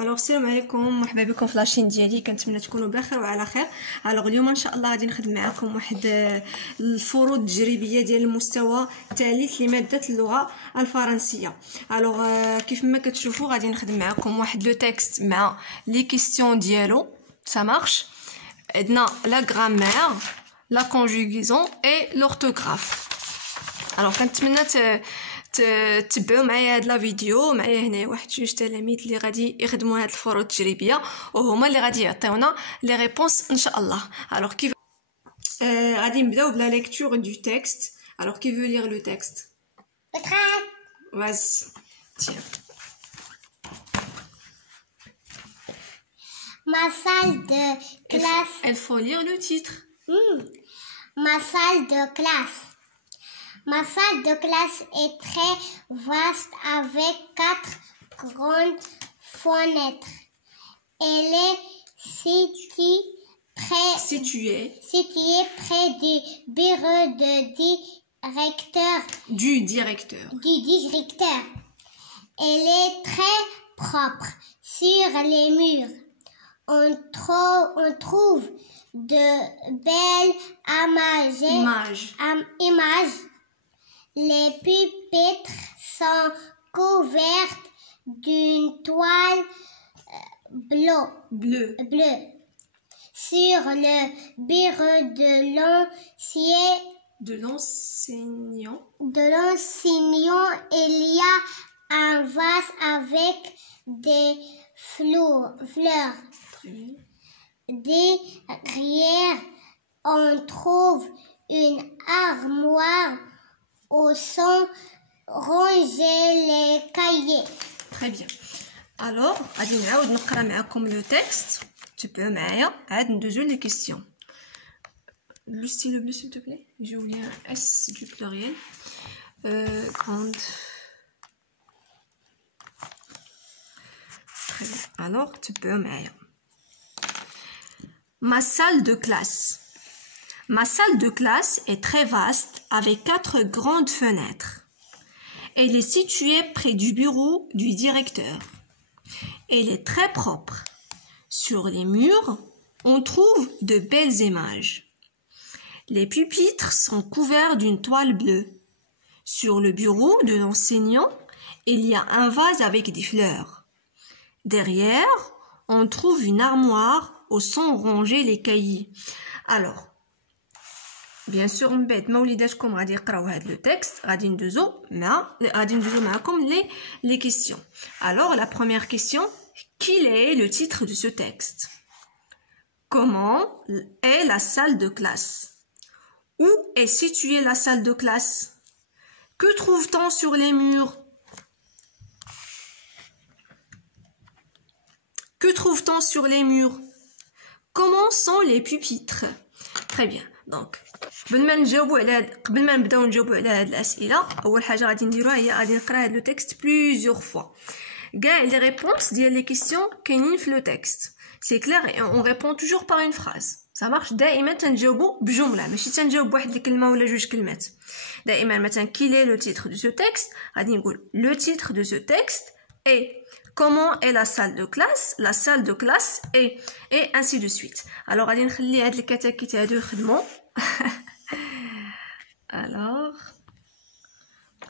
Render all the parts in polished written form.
الوغ السلام عليكم، مرحبا بكم في لاشين ديالي. كنتمنى تكونوا بخير وعلى خير. الوغ اليوم ان شاء الله غادي نخدم معكم واحد الفروض التجريبيه ديال المستوى الثالث لماده اللغه الفرنسيه. الوغ كيف ما كتشوفوا غادي نخدم معكم واحد لو تيكست مع لي كيسيون ديالو. سا مارش. عندنا لا غرامير، لا كونجوغيزون اي لورتوغراف. الوغ كنتمنى تتبعوا معايا هاد لا فيديو. معايا هنا واحد جوج تلاميذ اللي غادي يخدموا هاد الفروض التجريبيه وهما اللي غادي يعطيونا لي ريبونس ان شاء الله. الوغ كيف غادي نبداو بلا ليكتور دو تيكست. الوغ كي veut lire le texte? Vas-y. Tiens. Ma salle de classe. Il faut lire le titre. Ma salle de classe. Ma salle de classe est très vaste avec 4 grandes fenêtres. Elle est située près du bureau du directeur. Elle est très propre. Sur les murs, on trouve de belles images. Les pupitres sont couverts d'une toile bleue. Sur le bureau de l'enseignant, il y a un vase avec des fleurs. Derrière, on trouve une armoire où sont rangés les cahiers. Très bien. Alors, غادي نعاود نقرا معكم لو تيكست. تبعوا معايا عاد ندوزو لي كيسيون. Le stylo bleu s'il te plaît. J'ai oublié un S du pluriel. Grande. Très bien. Alors, تبعوا معايا. Ma salle de classe. Ma salle de classe est très vaste avec 4 grandes fenêtres. Elle est située près du bureau du directeur. Elle est très propre. Sur les murs, on trouve de belles images. Les pupitres sont couverts d'une toile bleue. Sur le bureau de l'enseignant, il y a un vase avec des fleurs. Derrière, on trouve une armoire où sont rangés les cahiers. Alors, bien sûr من بعد ما وليداتكم غادي يقراو هذا لو تيكست غادي ندوزو معكم les questions. Alors la première question, quel est le titre de ce texte? Comment est la salle de classe? Où est située la salle de classe? Que trouve-t-on sur les murs? Que trouve-t-on sur les murs? Comment sont les pupitres? Très bien. Donc قبل ما نبداو نجاوبوا على هاد الاسئله، اول حاجه غادي نديروها هي غادي نقرا هاد لو تيكست بليزيور فوا. كاع لي ريبونس ديال لي كيسيون كاينين في لو تيكست. سي كلير اون ريبون توجور بار اون فراز. سا مارش. دائما تنجاوبوا بجمله، ماشي تنجاوب بواحد الكلمه ولا جوج كلمات. دائما مثلا كيلي لو تيتر دو سو تيكست غادي نقول لو تيتر دو سو تيكست اي comment est la salle de classe et ainsi de suite. Alors غادي نخلي هاد الكتاكيت هادو يخدموا. Alors,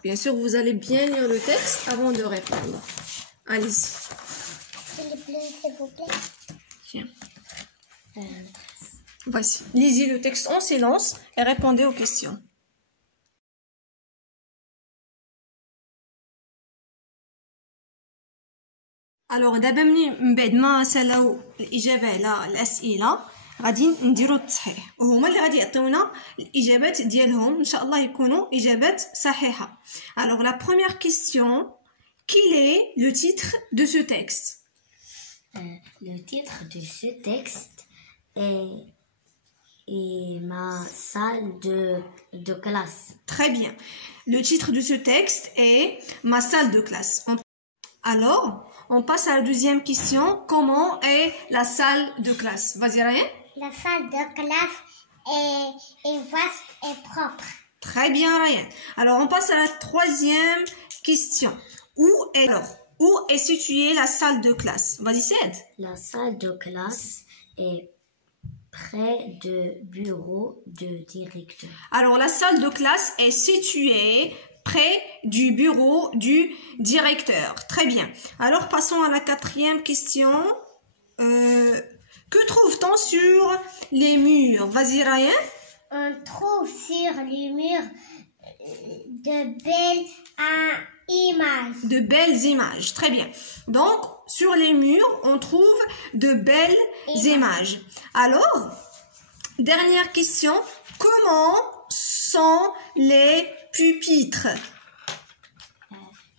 bien sûr, vous allez bien lire le texte avant de répondre. Allez-y. S'il vous plaît. Tiens. Voici. Lisez le texte en silence et répondez aux questions. Alors, دابا من بعد ما سالاو الإجابة على الأسئلة غادي نديرو التصحيح، وهما اللي غادي يعطيونا الاجابات ديالهم ان شاء الله يكونوا اجابات صحيحه. Alors la première question, quel est le titre de ce texte? Le titre de ce texte est ma salle de classe. Très bien. Le titre de ce texte est ma salle de classe. Alors, on passe à la deuxième question. Comment est la salle de classe? Vas-y, Ryan. La salle de classe est vaste et propre. Très bien, Ryan. Alors, on passe à la troisième question. Où est... Alors, Où est située la salle de classe? Vas-y, Saad. La salle de classe est près du bureau du directeur. Alors, la salle de classe est située près du bureau du directeur. Très bien. Alors, passons à la 4e question. Que trouve-t-on sur les murs? Vas-y, Ryan. On trouve sur les murs de belles images. De belles images. Très bien. Donc, sur les murs, on trouve de belles images. Alors, dernière question. Comment sont les pupitres?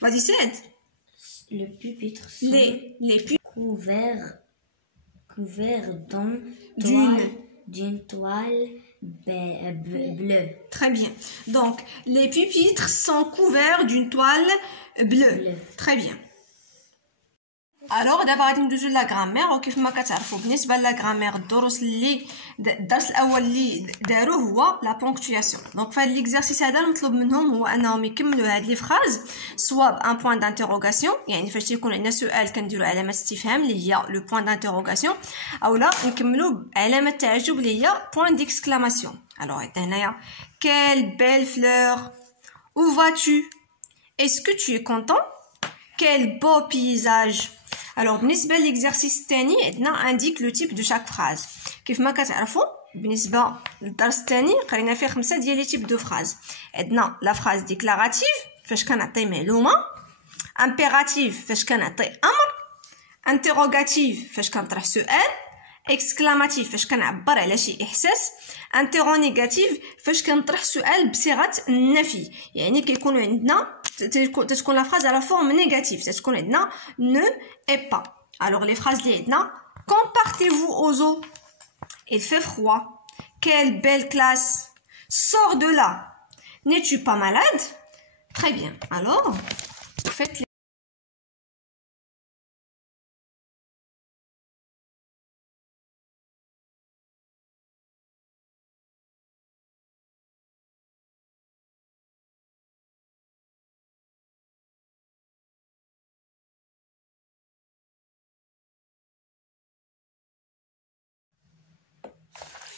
Vas-y, Saad. Le pupitre sont Les pupitres. couverts d'une toile bleue. Très bien. Donc, les pupitres sont couverts d'une toile bleue. Très bien. Alors دابا غادي ندوزو لا غرامير وكيف ما كتعرفوا بالنسبه لا غرامير الدرس الاول اللي داروه هو لا بونكتوياسيون. دونك في هذا ليكزارسيس هذا المطلوب منهم هو انهم يكملوا هاد لي فراز سوا بان بوين دانتيروغاسيون، يعني فاش تيكون عندنا سؤال كنديروا علامه استفهام اللي هي لو بوين دانتيروغاسيون، اولا نكملوا بعلامه تعجب اللي هي بوين ديكسكلاماسيون. الوغ هنايا quelle belle fleur, où vas-tu, est-ce que tu es content, quel beau paysage. Alors, بالنسبة للإكزارسيس الثاني عندنا indique le type de chaque phrase. كيف ما كتعرفوا بالنسبة للدرس الثاني قرينا فيه 5 ديال لي تيب دو فراز. عندنا لا فراز ديكلاراتيف فاش كنعطي معلومة، امبيراتيف فاش كنعطي أمر، انتيروغاتيف فاش كنطرح سؤال، اكسكلاماتيف فاش كنعبر على شي إحساس، انتيرونيغاتيف فاش كنطرح سؤال بصيغة النفي، يعني كيكونوا عندنا تكون لا phrase à la forme négative, c'est ce qu'on a dit, ne est pas. Alors les phrases les عندنا quand partez-vous aux eaux? Il fait froid. Quelle belle classe. Sors de là. N'es-tu pas malade? Très bien. Alors, faites les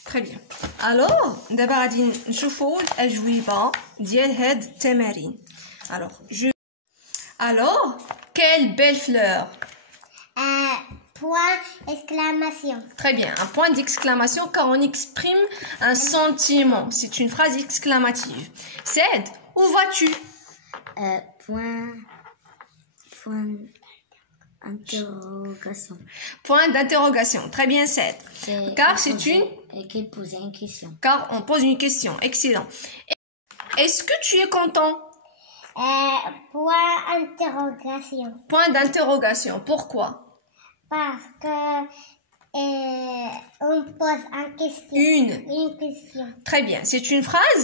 Très bien. Alors, d'abord غادي نشوفوا الأجوبة ديال هاد التمارين. Alors, quelle belle fleur. Point exclamation. Très bien, un point d'exclamation car on exprime un sentiment. C'est une phrase exclamative. Saad, où vas-tu? Point interrogation. Point d'interrogation. Très bien, Saad. Car c'est une... Qu'il pose une question. Car on pose une question. Excellent. Est-ce que tu es content? Point interrogation. Point d'interrogation. Pourquoi? Parce que on pose une question. Une question. Très bien. C'est une phrase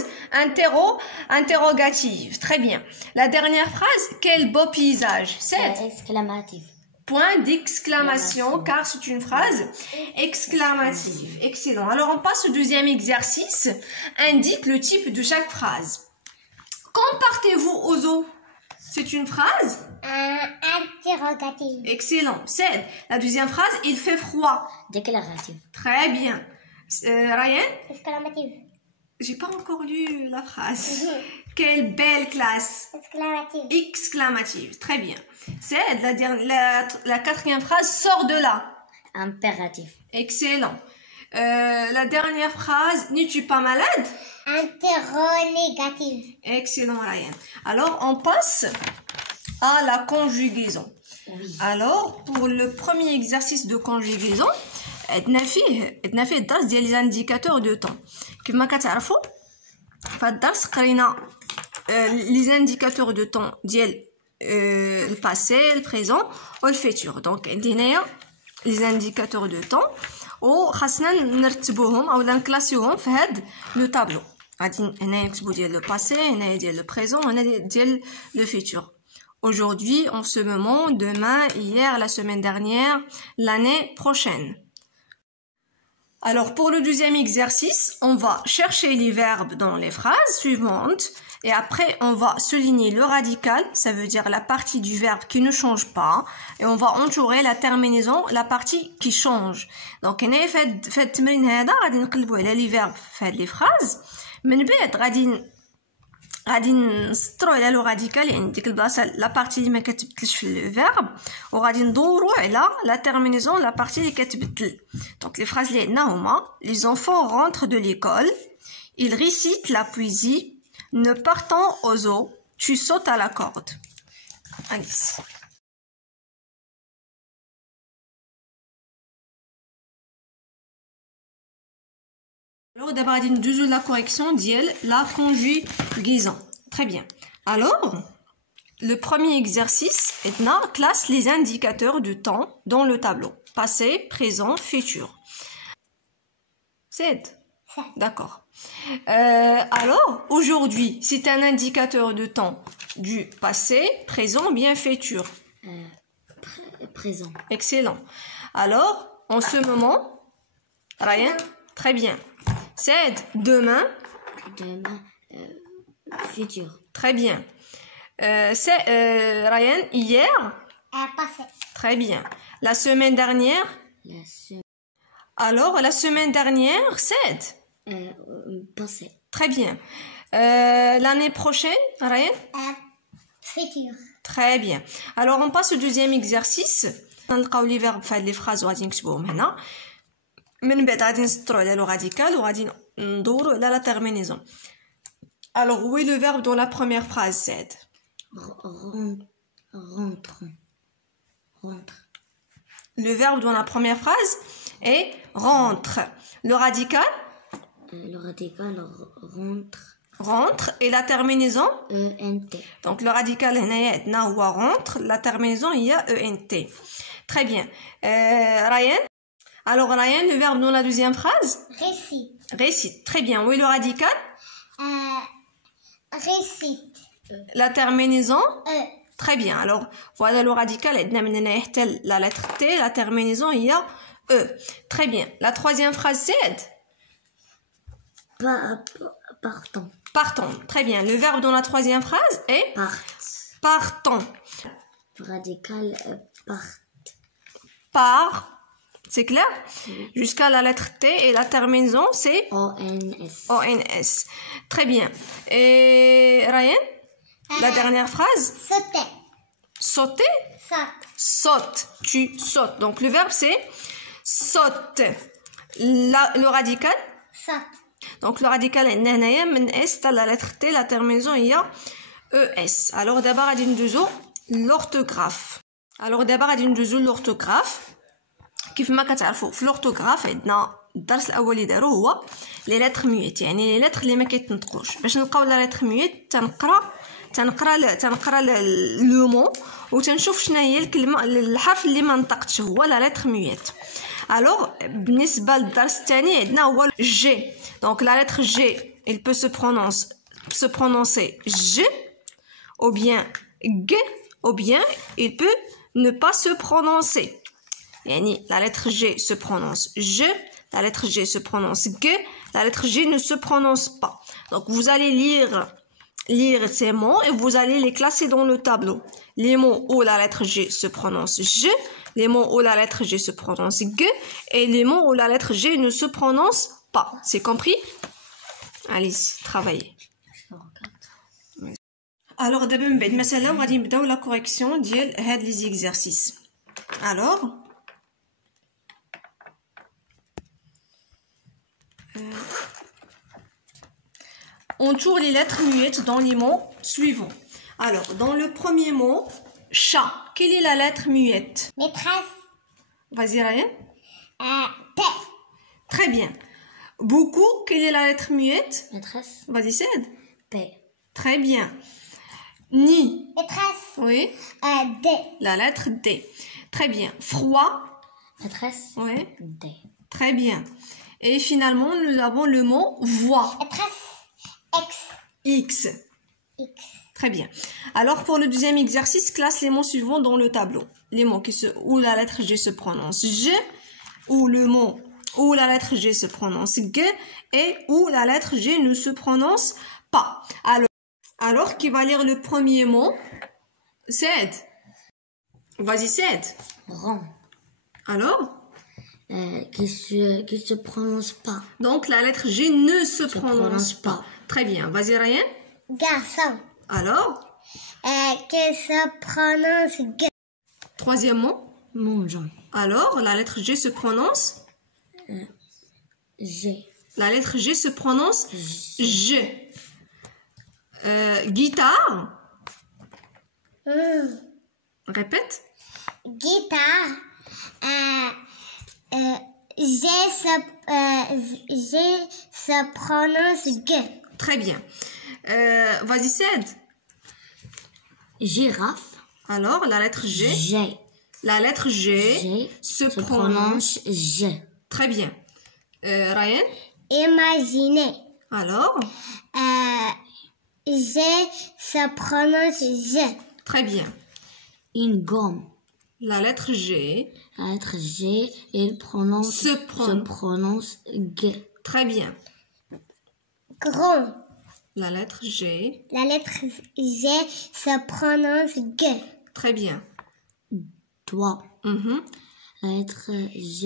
interrogative. Très bien. La dernière phrase, quel beau paysage. C'est exclamatif. Point d'exclamation car c'est une phrase exclamative. Excellent. Alors on passe au deuxième exercice. Indique le type de chaque phrase. Quand partez-vous aux eaux? C'est une phrase interrogative. Excellent. C'est la deuxième phrase. Il fait froid. Déclaratif. Très bien. Ryan? Exclamative. J'ai pas encore lu la phrase. Quelle belle classe. Exclamative. Exclamative. Très bien. C'est la quatrième phrase. Sors de là. Impératif. Excellent. La dernière phrase. N'es-tu pas malade? Interrogative. Excellent, Ryan. Alors, on passe à la conjugaison. Oui. Alors, pour le premier exercice de conjugaison, عندنا فيه الدرس ديال les indicateurs de temps. كما كتعرفوا في الدرس قرينا les indicateurs de temps ديال le passé, le présent و le futur. Donc عندي هنايا les indicateurs de temps وخاصنا نرتبوهم او نكلاسيوهم في هاد لو طابلو. غادي هنايا نكتبوا ديال لو باسي، هنايا ديال لو بريزون، هنا ديال لو فيتور. Aujourd'hui, en ce moment, demain, hier, la semaine dernière, l'année prochaine. Alors, pour le deuxième exercice, on va chercher les verbes dans les phrases suivantes et après, on va souligner le radical, ça veut dire la partie du verbe qui ne change pas, et on va entourer la terminaison, la partie qui change. Donc, on a fait التمرين هذا غادي نقلبوا على les verbes في هذه les phrases. من بعد غادي نسطروا على لو راديكال يعني ديك البلاصه لا بارتي اللي ما كتبدلش في الفيرب وغادي ندوروا على لا تيرمينيزون لا بارتي اللي كتبدل. دونك لي فراز اللي عندنا هما les enfants rentrent de l'école, ils récitent la poésie, ne partant aux eaux, tu sautes à la corde. Alice. Alors, d'abord, on va la correction de la conjugaison. Très bien. Alors, le premier exercice est là, classe les indicateurs du temps dans le tableau. Passé, présent, futur. C'est d'accord. Alors, aujourd'hui, c'est un indicateur de temps du passé, présent, bien futur. Présent. Excellent. Alors, en ce moment, Ryan, très bien. C'est demain. Demain, futur. Très bien. C'est Ryan, hier. Passé. Très bien. La semaine dernière. Alors, la semaine dernière, c'est passé. Très bien. L'année prochaine, Ryan. Futur. Très bien. Alors, on passe au deuxième exercice. نلقاو les verbes في les phrases وغادي نكتبوهم هنا. من بعد غادي نسطروا على لو راديكال وغادي ندوروا على لا تيرمينيزون. Alors, où est le verbe dans la première phrase, c'est Rentre. Le verbe dans la première phrase est rentre. Le radical Le radical rentre. Rentre et la terminaison ENT. Donc le radical هنا هو rentre, la terminaison il y a ENT. Très bien. Ryan. Alors Ryan, le verbe dans la deuxième phrase Récite. Récite. Très bien. Oui, le radical Récite. La terminaison E. Très bien. Alors, voilà le radical. La lettre T, la terminaison, il y a E. Très bien. La troisième phrase, c'est Partant. Partons. Très bien. Le verbe dans la troisième phrase est Partons. Radical Par. C'est clair? Jusqu'à la lettre T et la terminaison, c'est ONS. ONS. Très bien. Et Ryan? La dernière phrase? Sauter. Sauter? Saute. Tu sautes. Donc, le verbe, c'est saute. Le radical? Saute. Donc, le radical est nanaya, men est, la lettre T, la terminaison, il y a ES. Alors, d'abord, on dit l'orthographe. Alors, d'abord, on dit l'orthographe. كيف ما كتعرفوا في l'orthographe عندنا الدرس الاول اللي دارو هو لي لتر ميوت يعني لي لتر اللي ما كيتنطقوش باش نلقاو لا لتر ميوت تنقرا لو مون وتنشوف شنو هي الكلمه الحرف اللي ما نطقتش هو لا لتر ميوت. الوغ بالنسبه للدرس الثاني عندنا هو جي. دونك لا لتر جي il peut se prononcer j ou bien g ou bien il peut ne pas se prononcer. يعني la lettre G se prononce je, la lettre G se prononce G, la lettre G ne se prononce pas. Donc vous allez lire ces mots et vous allez les classer dans le tableau. Les mots où la lettre G se prononce je, les mots où la lettre G se prononce G et les mots où la lettre G ne se prononce pas. C'est compris? Allez-y, travaillez. Alors d'abord من بعد مثلا غادي نبداو la correction ديال هاد les exercices. Alors on tourne les lettres muettes dans les mots suivants. Alors, dans le premier mot, chat, quelle est la lettre muette? Maîtresse. Vas-y, Ryan. T. Très bien. Beaucoup, quelle est la lettre muette? Maîtresse. Vas-y, Ced. P. Très bien. Ni. Maîtresse. Oui. D. La lettre D. Très bien. Froid. Maîtresse. Oui. D. Très bien. Et finalement, nous avons le mot voix. Maîtresse. X. Très bien. Alors, pour le deuxième exercice, classe les mots suivants dans le tableau. Les mots où la lettre G se prononce G, ou le mot où la lettre G se prononce G et où la lettre G ne se prononce pas. Alors qui va lire le premier mot? Said. Vas-y, Said. Rang. Alors? Qui se prononce pas. Donc la lettre G ne se prononce pas. Très bien. Vas-y, Ryan. Garçon. Alors? Qui se prononce G. Troisième mot? Mangeant. Alors, la lettre G se prononce? G. La lettre G se prononce G. Guitare. Répète. Guitare. G se prononce G. Très bien. Vas-y, Said. Girafe. Alors, la lettre G. G. La lettre G se prononce G. Très bien. Ryan. Imaginez. Alors? G se prononce G. Très bien. Une gomme. La lettre G. La lettre G, elle se prononce G. Très bien. Grand. La lettre G. La lettre G se prononce G. Très bien. Doigt. Mhm. La lettre G,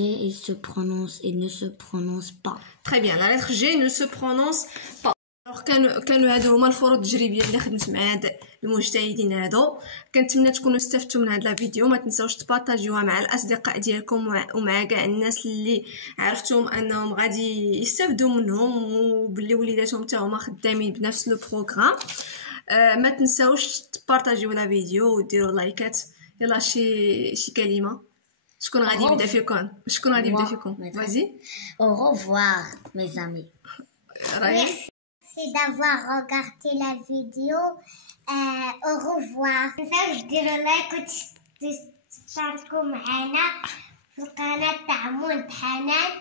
elle ne se prononce pas. Très bien. La lettre G ne se prononce pas. Alors كانوا هادو هما الفروض التجريبيه اللي خدمت مع هاد المجتهدين هادو. كنتمنى تكونوا استفدتوا من هاد لا فيديو. ما تنساوش تبارطاجيوها مع الاصدقاء ديالكم ومع كاع الناس اللي عرفتم انهم غادي يستافدوا منهم وباللي وليداتهم حتى هما خدامين بنفس لو بروغرام. ما تنساوش تبارطاجيو لا فيديو وديروا لايكات. يلا شي كلمه. شكون غادي يبدا فيكم؟ Vas-y. Au revoir, mes amis. Merci d'avoir regardé la vidéo. Au revoir. تنساوش ديروا لايك وتشتركوا معنا في القناة تاع مونت حنان.